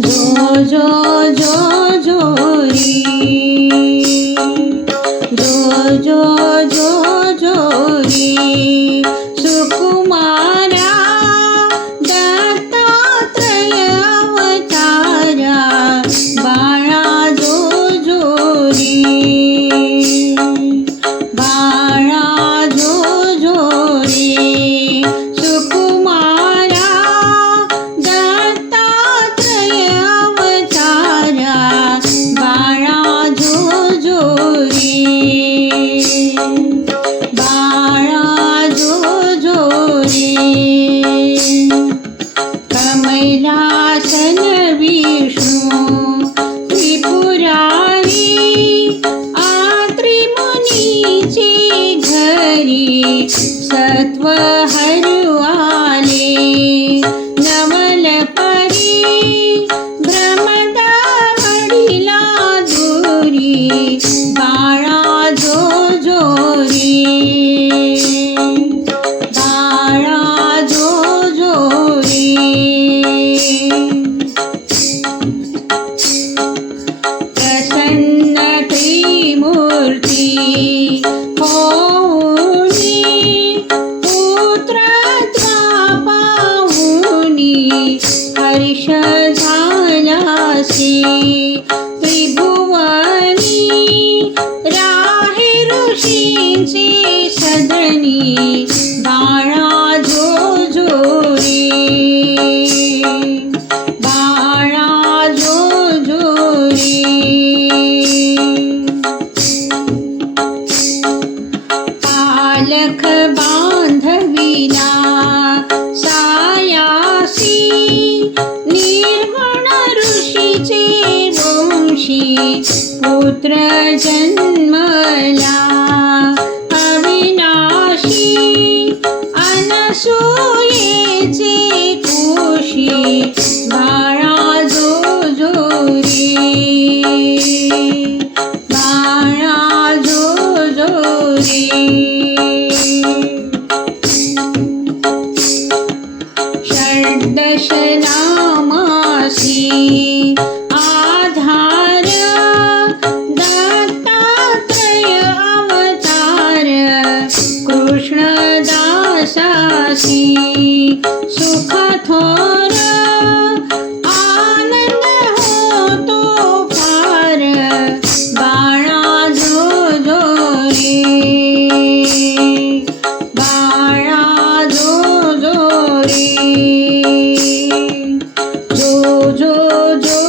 जो, जो, जो, जो सत्वहरि जो जोरि बाळा जो जोरि जो पालबान्धवि सयासि निर्मणा ऋषि चिवंशी पुत्र जन्मला राजो जोरि बाजो जोरि षड् दश नामासी शासी सुख थोरा आनंद हो तो पार बाणा जो जोरी बाणा जो जोरी जो जो जो, जो, जो, जो, जो, जो, जो